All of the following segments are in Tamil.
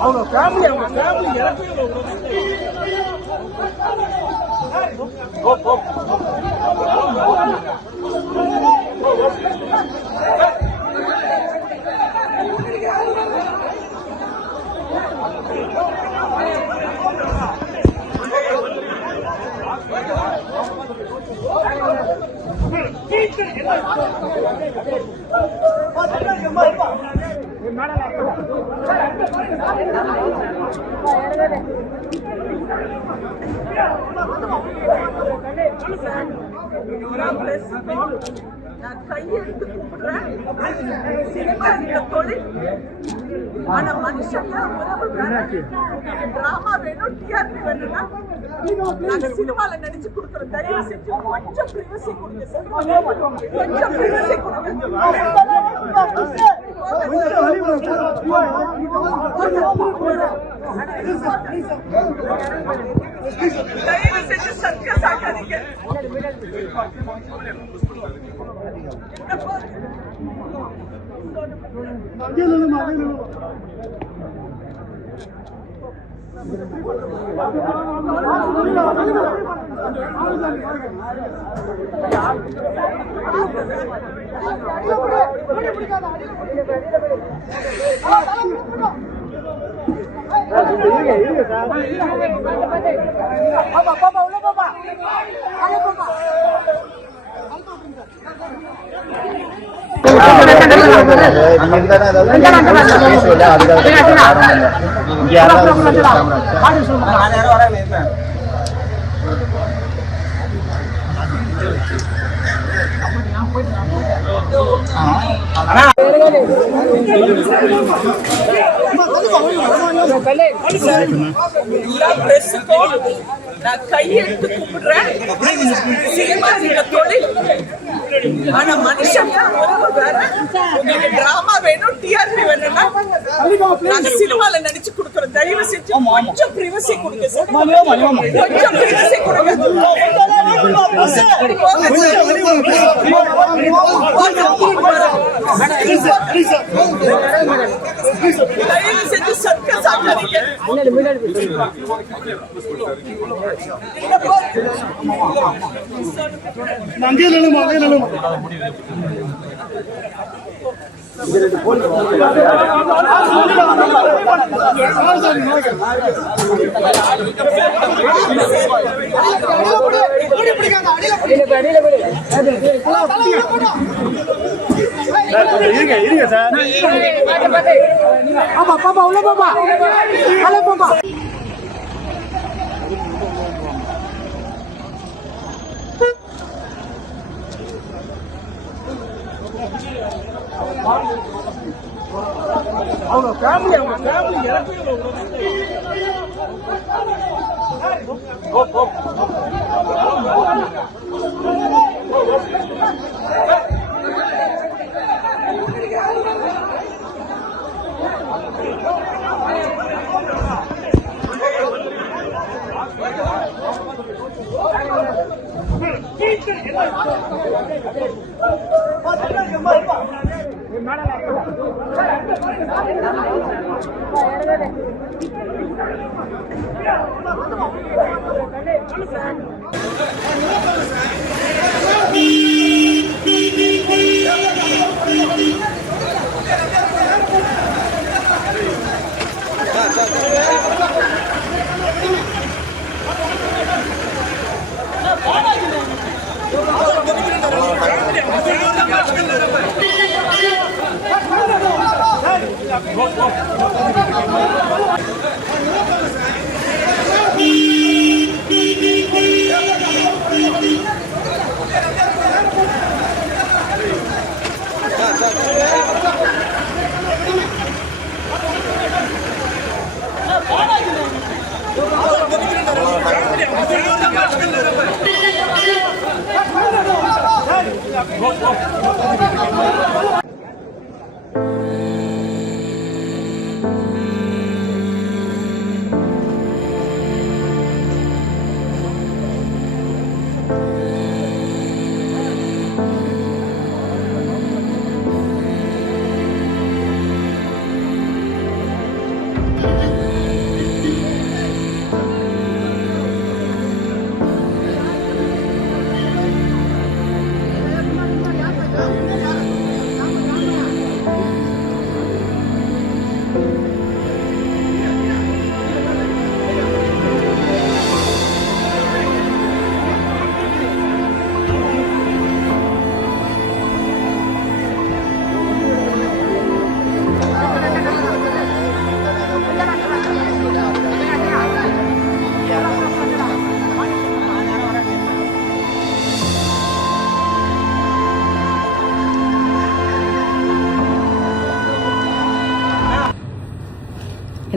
அவங்க ஃபேமிலி எனக்கு நான் கையெழுத்து கூப்பிடுறேன். சினிமா இந்த தொழில், ஆனா மனுஷங்க உறவு டிராமா வேணும், டிஆர்பி வேணும்னா நாங்க சினிமால நினைச்சு கொடுக்குறோம். தயவு செஞ்சு கொஞ்சம் பிரைவசி கொடுங்க சார், கொஞ்சம் பிரைவசி கொடுங்க. தயவு செஞ்சு சர்க்கஸ் ஆக்காதீங்க. பாப்பா உள்ள பாப்பா, பாப்பா நான் கையெழுத்து கூப்பிடுறேன். சினிமா இந்த தொழில், ஆனா மனுஷங்க உறவு வேற. டிராமா வேணும், டிஆர்பி வேணும்னா நாங்க சினிமால நினைச்சு கொடுக்குறோம். தயவு செஞ்சு கொஞ்சம் பிரைவசி கொடுங்க சார், கொஞ்சம் பிரைவசி கொடுங்க. தயவு செஞ்சு சர்க்கஸ் ஆக்காதீங்க. பாப்பா உள்ள பாப்பா, ஹலோ பாப்பா. அவங்க ஃபேமிலி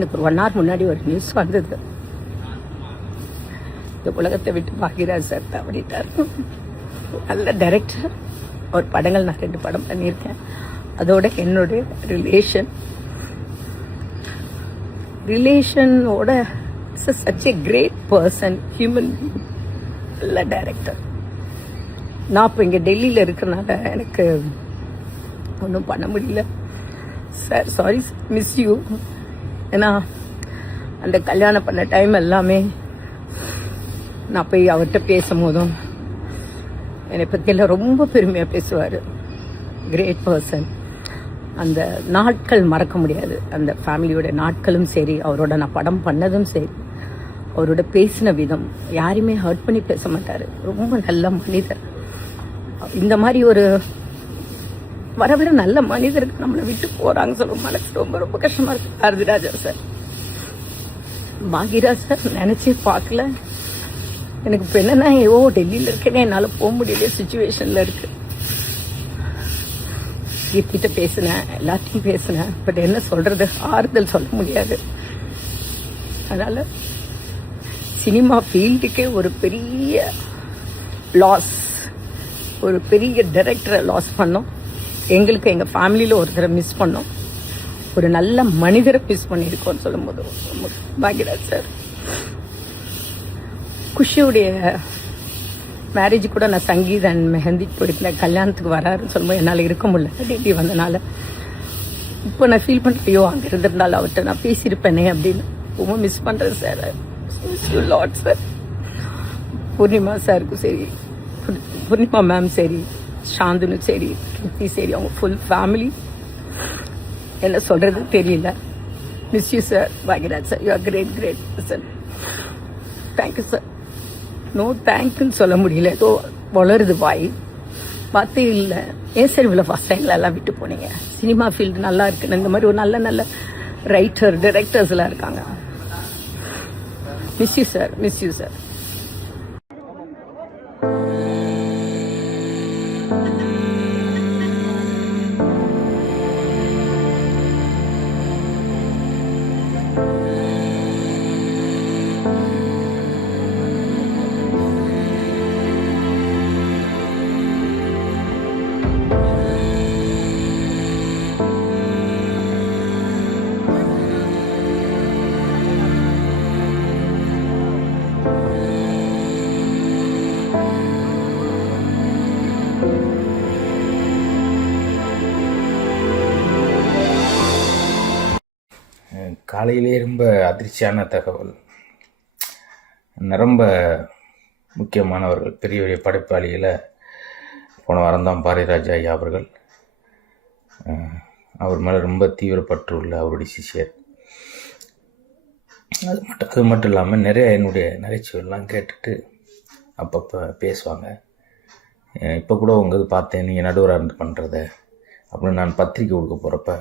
எனக்கு ஒரு 1 hour முன்னாடி ஒரு நியூஸ் வந்தது, இந்த உலகத்தை விட்டு பாக்யராஜ் சார் தவறிட்டார். நல்ல டைரக்டர். ஒரு படங்கள் நான் 2 படம் பண்ணியிருக்கேன். அதோட என்னுடைய ரிலேஷனோட such a great person, human, நல்ல டைரக்டர். நான் இப்போ இங்கே டெல்லியில் இருக்கிறனால எனக்கு ஒன்றும் பண்ண முடியல சார். Sorry, miss you. ஏன்னா அந்த கல்யாணம் பண்ண டைம் எல்லாமே நான் போய் அவர்கிட்ட பேசும்போதும் என்னை பற்றியெல்லாம் ரொம்ப பெருமையாக பேசுவார். Great person. அந்த நாட்கள் மறக்க முடியாது. அந்த ஃபேமிலியோட நாட்களும் சரி, அவரோட நான் படம் பண்ணதும் சரி, அவரோட பேசின விதம், யாரையுமே ஹர்ட் பண்ணி பேச மாட்டார். ரொம்ப நல்ல மனிதர். இந்த மாதிரி ஒரு வர வர நல்ல மனிதருக்கு நம்மளை விட்டு போகிறாங்க சொல்லுவோம், மனசு ரொம்ப ரொம்ப கஷ்டமாக இருக்கு. பாரதிராஜா சார், பாக்யராஜ் சார் நினச்சே பார்க்கல. எனக்கு இப்போ என்னன்னா, டெல்லியில் இருக்கேனே, என்னால் போக முடியல சுச்சுவேஷனில் இருக்கு. கீர்த்திட்ட பேசினேன், எல்லாத்தையும் பேசினேன். பட் என்ன சொல்றது, ஆறுதல் சொல்ல முடியாது. அதனால சினிமா ஃபீல்டுக்கே ஒரு பெரிய லாஸ், ஒரு பெரிய டைரக்டரை லாஸ் பண்ணோம். எங்களுக்கு எங்கள் ஃபேமிலியில் ஒருத்தரை மிஸ் பண்ணோம். ஒரு நல்ல மனிதரை மிஸ் பண்ணியிருக்கோம்னு சொல்லும்போது பாக்யராஜ் சார். குஷியுடைய மேரேஜ் கூட நான் சங்கீத் அண்ட் மெஹந்திக்கு போயிருந்தேன். கல்யாணத்துக்கு வராருன்னு சொல்லும்போது என்னால் இருக்க முடியல, டெல்லி வந்தனால. இப்போ நான் ஃபீல் பண்ணுறேன், ஐயோ அங்கே இருந்திருந்தாலும் அவர்கிட்ட நான் பேசியிருப்பேனே அப்படின்னு ரொம்ப மிஸ் பண்ணுறேன் sir. Miss you lot sir. Poornima சாருக்கும் சரி, பூர்ணிமா மேம் சரி, சாந்துனு சரி, கீர்த்தி சரி, அவங்க ஃபுல் ஃபேமிலி, என்ன சொல்கிறது தெரியல. Miss you sir. Bhagyaraj sir, you are great great person. Thank you sir. No தேங்க்யூன்னு சொல்ல முடியல, ஏதோ வளருது வாய், வார்த்தை இல்லை. ஏன் சார் இவ்வளோ ஃபஸ்ட் டைமில் எல்லாம் விட்டு போனீங்க? சினிமா ஃபீல்டு நல்லா இருக்குன்னு இந்த மாதிரி ஒரு நல்ல நல்ல ரைட்டர் டைரக்டர்ஸ் எல்லாம் இருக்காங்க. Miss you sir, miss you sir. காலையிலே ரொம்ப அதிர்ச்சியான தகவல். ரொம்ப முக்கியமானவர்கள், பெரிய பெரிய படைப்பாளிகளை போன வாரம் தான் பாரதிராஜா ஐயா அவர்கள், அவர் மேலே ரொம்ப தீவிரப்பற்று உள்ள அவருடைய சிஷ்யர். அது மட்டும் இல்லாமல் நிறைய என்னுடைய நகைச்சுவையெல்லாம் கேட்டுட்டு அப்பப்போ பேசுவாங்க. இப்போ கூட உங்கள் பார்த்தேன், நீங்கள் நடுவராக இருந்து பண்ணுறத அப்படின்னு. நான் பத்திரிக்கை கொடுக்க போகிறப்ப,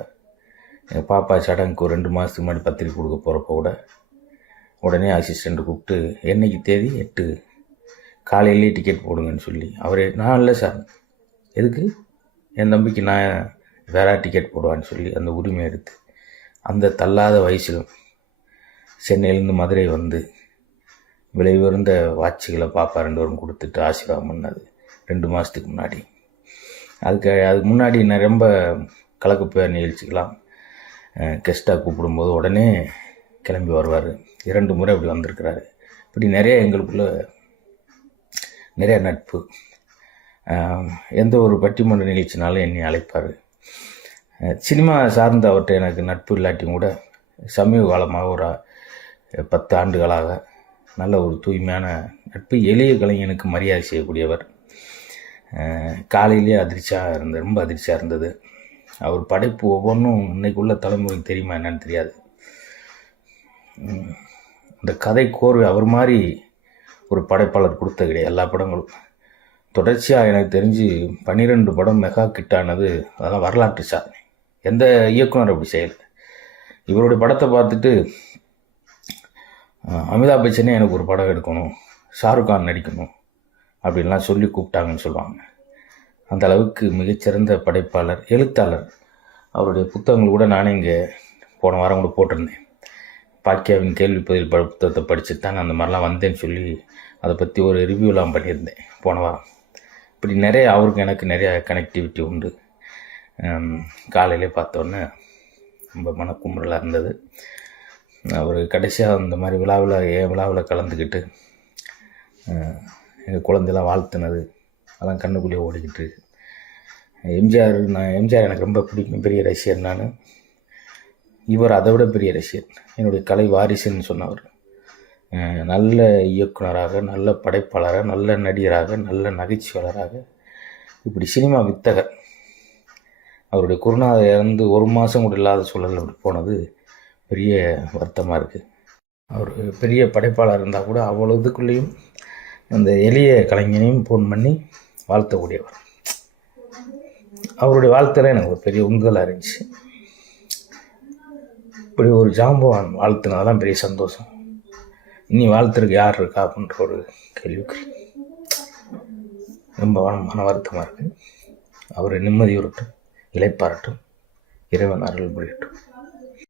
எங்கள் பாப்பா சடங்குக்கு ஒரு 2 மாதத்துக்கு முன்னாடி பத்திரிக்கை கொடுக்க போகிறப்ப கூட உடனே அசிஸ்டண்ட்டு கூப்பிட்டு, என்னைக்கு தேதி 8 காலையிலே டிக்கெட் போடுங்கன்னு சொல்லி, அவரே நான் இல்லை சார், எதுக்கு என் தம்பிக்கு நான் வேற டிக்கெட் போடுவான்னு சொல்லி அந்த உரிமை எடுத்து அந்த தள்ளாத வயசிலும் சென்னையிலேருந்து மதுரை வந்து விலை உயர்ந்த வாட்சுகளை பாப்பா 2 பேரும் கொடுத்துட்டு ஆசீர்வாதம் பண்ணது 2 மாதத்துக்கு முன்னாடி. அதுக்கு முன்னாடி நான் ரொம்ப கலக்கப்பேர் நிகழ்ச்சிக்கலாம் கெஸ்ட்டாக கூப்பிடும்போது உடனே கிளம்பி வருவார். 2 முறை அப்படி வந்திருக்கிறாரு. இப்படி நிறைய எங்களுக்குள்ள நிறைய நட்பு. எந்த ஒரு பட்டிமன்ற நிகழ்ச்சினாலும் என்னை அழைப்பார். சினிமா சார்ந்த அவர்கிட்ட எனக்கு நட்பு இல்லாட்டியும் கூட சமீப காலமாக ஒரு 10 ஆண்டுகளாக நல்ல ஒரு தூய்மையான நட்பு. எளிய கலைஞனுக்கு மரியாதை செய்யக்கூடியவர். காலையிலே ரொம்ப அதிர்ச்சியாக இருந்தது. அவர் படைப்பு ஒவ்வொன்றும் இன்னைக்குள்ள தலைமுறைக்கு தெரியுமா என்னன்னு தெரியாது. இந்த கதை கோர்வை அவர் மாதிரி ஒரு படைப்பாளர் கொடுத்த கிடையாது. எல்லா படங்களும் தொடர்ச்சியாக எனக்கு தெரிஞ்சு 12 படம் மெகா கிட்டானது, அதெல்லாம் வரலாற்று சாதனை. எந்த இயக்குனர் அப்படி செய்யலை. இவருடைய படத்தை பார்த்துட்டு அமிதாப் பச்சனே எனக்கு ஒரு படம் எடுக்கணும், ஷாருக் கான் நடிக்கணும் அப்படின்லாம் சொல்லி கூப்பிட்டாங்கன்னு சொல்லுவாங்க. அந்த அளவுக்கு மிகச்சிறந்த படைப்பாளர், எழுத்தாளர். அவருடைய புத்தகங்கள் கூட நானே இங்கே போன வாரம் கூட போட்டிருந்தேன். பாக்கியாவின் கேள்வி பதில் புத்தகத்தை படிச்சுட்டு தான் நான் அந்த மாதிரிலாம் வந்தேன்னு சொல்லி அதை பற்றி ஒரு ரிவ்யூலாம் பண்ணியிருந்தேன் போன வாரம். இப்படி நிறைய அவருக்கு எனக்கு நிறைய கனெக்டிவிட்டி உண்டு. காலையிலே பார்த்தோன்னே ரொம்ப மனக்குமுறலாக இருந்தது. அவர் கடைசியாக இந்த மாதிரி விழாவில் கலந்துக்கிட்டு எங்கள் குழந்தைலாம் வாழ்த்துனது அதெல்லாம் கண்ணுக்குள்ளேயே ஓடிக்கிட்டு. எம்ஜிஆர் எனக்கு ரொம்ப பிடிக்கும், பெரிய ரசிகர் நான். இவர் அதை விட பெரிய ரசிகர், என்னுடைய கலை வாரிசுன்னு சொன்னவர். நல்ல இயக்குனராக, நல்ல படைப்பாளராக, நல்ல நடிகராக, நல்ல நகைச்சுவையாளராக, இப்படி சினிமா வித்தகர். அவருடைய குருநாதர் இறந்து 1 மாதம் கூட இல்லாத சூழலில் அப்படி போனது பெரிய வருத்தமாக இருக்குது. அவர் பெரிய படைப்பாளர் இருந்தால் கூட அவ்வளோ இதுக்குள்ளேயும் அந்த எளிய கலைஞனையும் ஃபோன் பண்ணி வாழ்த்தக்கூடியவர். அவருடைய வாழ்த்துல எனக்கு ஒரு பெரிய உந்துதலாக இருந்துச்சு. இப்படி ஒரு ஜாம்பவான் வாழ்த்துனதெல்லாம் பெரிய சந்தோஷம். இனி வாழ்த்துறதுக்கு யார் இருக்கா அப்படின்ற ஒரு கேள்விக்கு ரொம்ப மன வருத்தமாக இருக்குது. அவர் நிம்மதியுறட்டும், இளைப்பாறட்டும், இறைவன் அருள் புரியட்டும்.